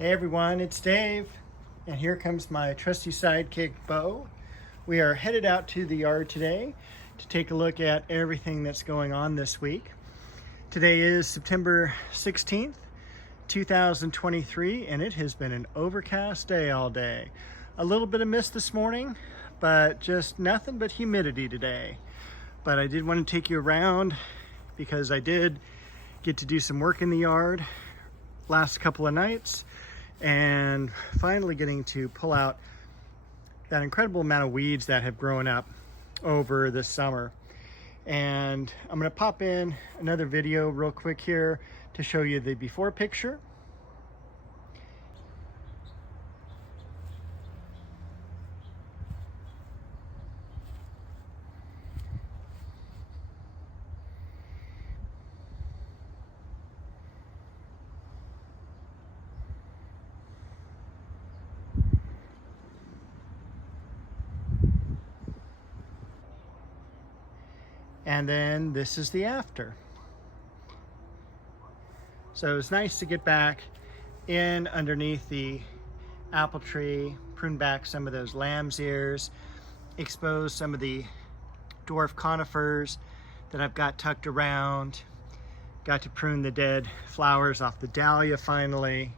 Hey everyone, it's Dave, and here comes my trusty sidekick, Bo. We are headed out to the yard today to take a look at everything that's going on this week. Today is September 16th, 2023, and it has been an overcast day all day. A little bit of mist this morning, but just nothing but humidity today. But I did want to take you around because I did get to do some work in the yard last couple of nights, and finally getting to pull out that incredible amount of weeds that have grown up over the summer. And I'm going to pop in another video real quick here to show you the before picture. And then this is the after. So it's nice to get back in underneath the apple tree, prune back some of those lamb's ears, expose some of the dwarf conifers that I've got tucked around. Got to prune the dead flowers off the dahlia finally.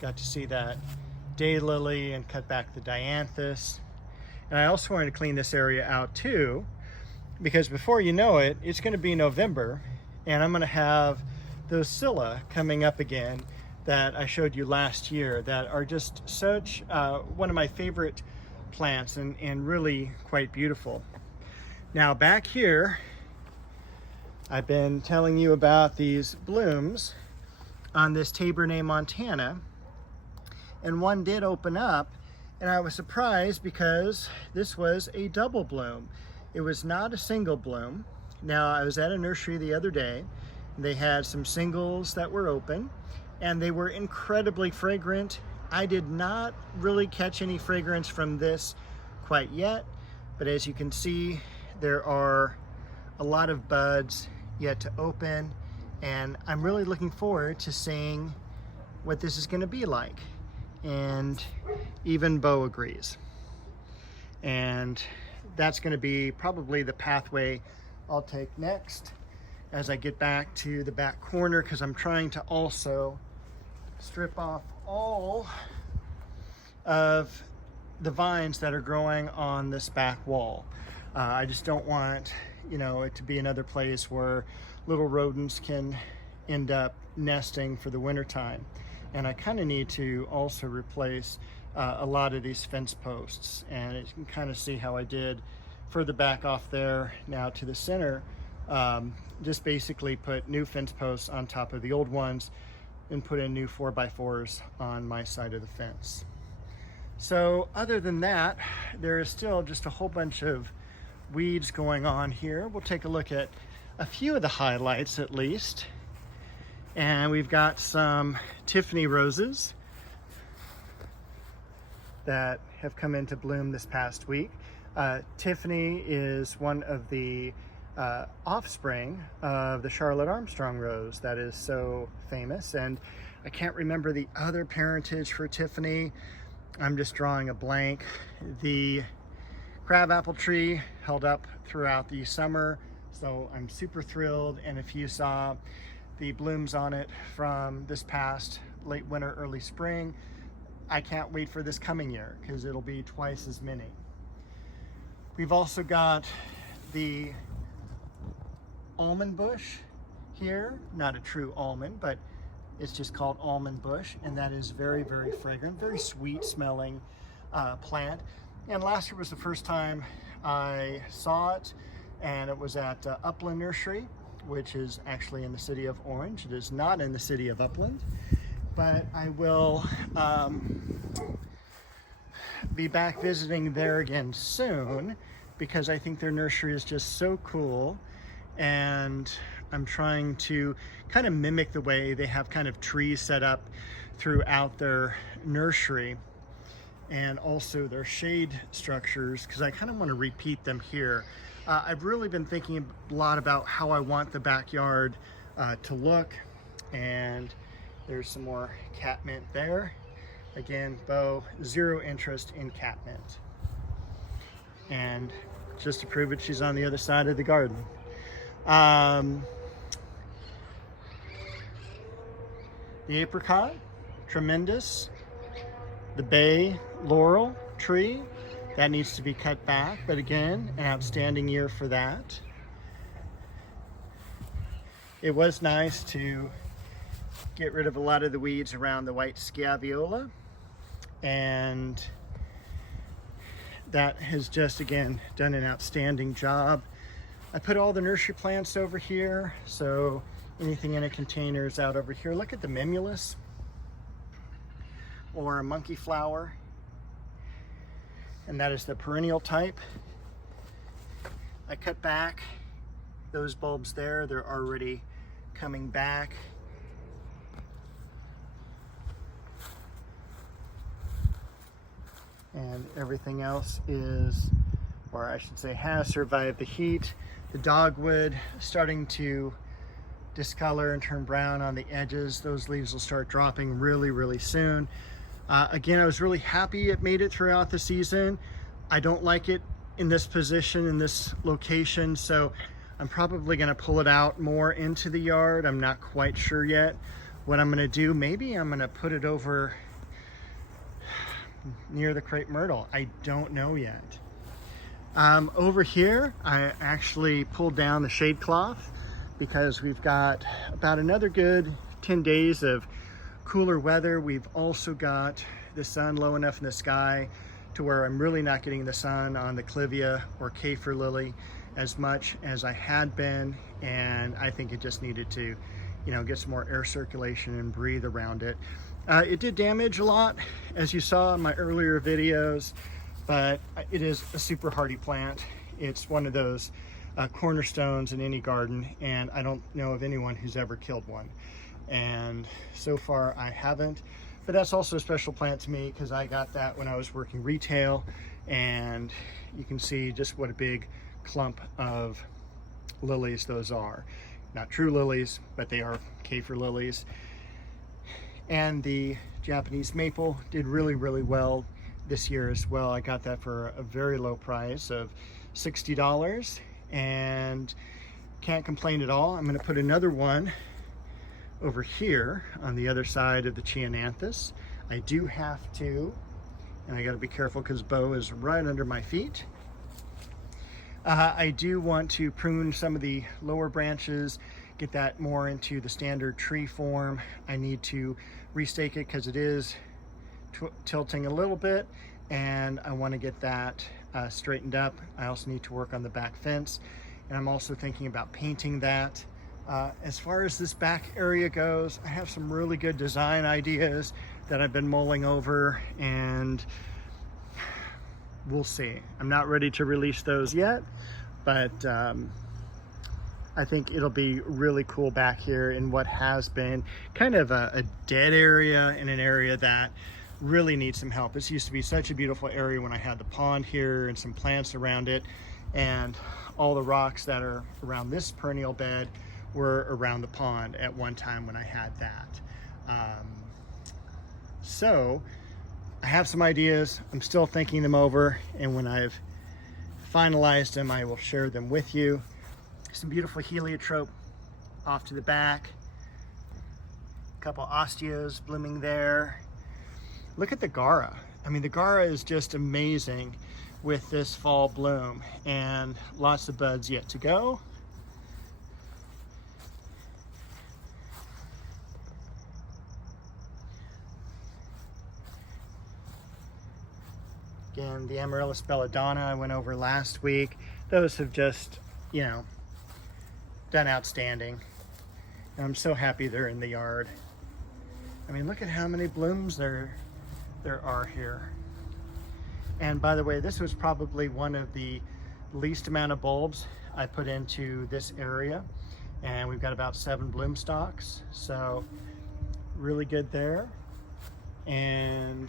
Got to see that daylily and cut back the dianthus. And I also wanted to clean this area out too, because before you know it, it's going to be November, and I'm going to have those scilla coming up again that I showed you last year that are just such one of my favorite plants and really quite beautiful. Now back here, I've been telling you about these blooms on this Tabernet Montana, and one did open up, and I was surprised because this was a double bloom. It was not a single bloom. Now, I was at a nursery the other day. They had some singles that were open, and they were incredibly fragrant. I did not really catch any fragrance from this quite yet, but as you can see, there are a lot of buds yet to open, and I'm really looking forward to seeing what this is going to be like. And even Bo agrees. And that's going to be probably the pathway I'll take next as I get back to the back corner, because I'm trying to also strip off all of the vines that are growing on this back wall. I just don't want, it to be another place where little rodents can end up nesting for the winter time. And I kind of need to also replace a lot of these fence posts, and you can kind of see how I did further back off there now to the center. Just basically put new fence posts on top of the old ones and put in new 4x4s on my side of the fence. So other than that, there is still just a whole bunch of weeds going on here. We'll take a look at a few of the highlights at least. And we've got some Tiffany roses that have come into bloom this past week. Tiffany is one of the offspring of the Charlotte Armstrong rose that is so famous, and I can't remember the other parentage for Tiffany. I'm just drawing a blank. The crabapple tree held up throughout the summer, so I'm super thrilled. And if you saw the blooms on it from this past late winter, early spring, I can't wait for this coming year because it'll be twice as many. We've also got the almond bush here, not a true almond, but it's just called almond bush, and that is very, very fragrant, very sweet smelling plant. And last year was the first time I saw it, and it was at Upland Nursery, which is actually in the city of Orange. It is not in the city of Upland, but I will be back visiting there again soon because I think their nursery is just so cool, and I'm trying to kind of mimic the way they have kind of trees set up throughout their nursery and also their shade structures, because I kind of want to repeat them here. I've really been thinking a lot about how I want the backyard to look, and There's some more catmint there. Again, Bo, zero interest in catmint. And just to prove it, she's on the other side of the garden. The apricot, tremendous. The bay laurel tree, that needs to be cut back, but again, an outstanding year for that. It was nice to get rid of a lot of the weeds around the white scaevola, and that has just, again, done an outstanding job. I put all the nursery plants over here, so anything in a container is out over here. Look at the mimulus, or a monkey flower, and that is the perennial type. I cut back those bulbs there. They're already coming back. And everything else is, or I should say, has survived the heat. The dogwood starting to discolor and turn brown on the edges. Those leaves will start dropping really, really soon. Again, I was really happy it made it throughout the season. I don't like it in this position, in this location, so I'm probably gonna pull it out more into the yard. I'm not quite sure yet what I'm gonna do. Maybe I'm gonna put it over near the crepe myrtle. I don't know yet. Over here, I actually pulled down the shade cloth because we've got about another good 10 days of cooler weather. We've also got the sun low enough in the sky to where I'm really not getting the sun on the clivia or kaffir lily as much as I had been, and I think it just needed to, you know, get some more air circulation and breathe around it. It did damage a lot, as you saw in my earlier videos, but it is a super hardy plant. It's one of those cornerstones in any garden, and I don't know of anyone who's ever killed one. And so far I haven't, but that's also a special plant to me because I got that when I was working retail, and you can see just what a big clump of lilies those are. Not true lilies, but they are kaffir lilies. And the Japanese maple did really, really well this year as well. I got that for a very low price of $60 and can't complain at all. I'm going to put another one over here on the other side of the Cheonanthus. I do have to, and I got to be careful because Bo is right under my feet. I do want to prune some of the lower branches, get that more into the standard tree form. I need to restake it because it is tilting a little bit, and I want to get that straightened up. I also need to work on the back fence, and I'm also thinking about painting that. As far as this back area goes, I have some really good design ideas that I've been mulling over, and we'll see. I'm not ready to release those yet, but I think it'll be really cool back here in what has been kind of a dead area, in an area that really needs some help. This used to be such a beautiful area when I had the pond here and some plants around it, and all the rocks that are around this perennial bed were around the pond at one time when I had that. So I have some ideas. I'm still thinking them over, and when I've finalized them, I will share them with you. Some beautiful heliotrope off to the back. A couple osteos blooming there. Look at the Gaura. I mean, the Gaura is just amazing with this fall bloom, and lots of buds yet to go. Again, the Amaryllis belladonna I went over last week. Those have just, you know, done outstanding. And I'm so happy they're in the yard. I mean, look at how many blooms there are here. And by the way, this was probably one of the least amount of bulbs I put into this area. And we've got about 7 bloom stalks. So really good there. And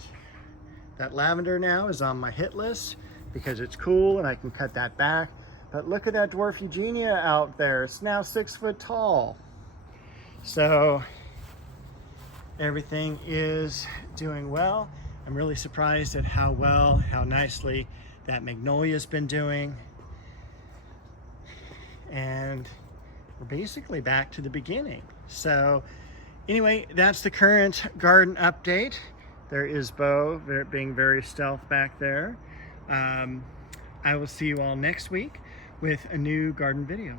that lavender now is on my hit list because it's cool and I can cut that back. But look at that dwarf Eugenia out there. It's now 6 foot tall. So Everything is doing well. I'm really surprised at how nicely that magnolia's been doing. And we're basically back to the beginning. So anyway, that's the current garden update. There is Bo being very stealth back there. I will see you all next week with a new garden video.